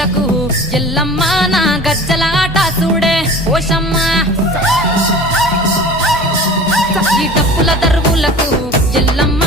దరువులకు ఎల్లమ్మ నా గజ్జల ఆట చూడే ఓషమ్మ ఈ డప్పుల దరువులకు ఎల్లమ్మ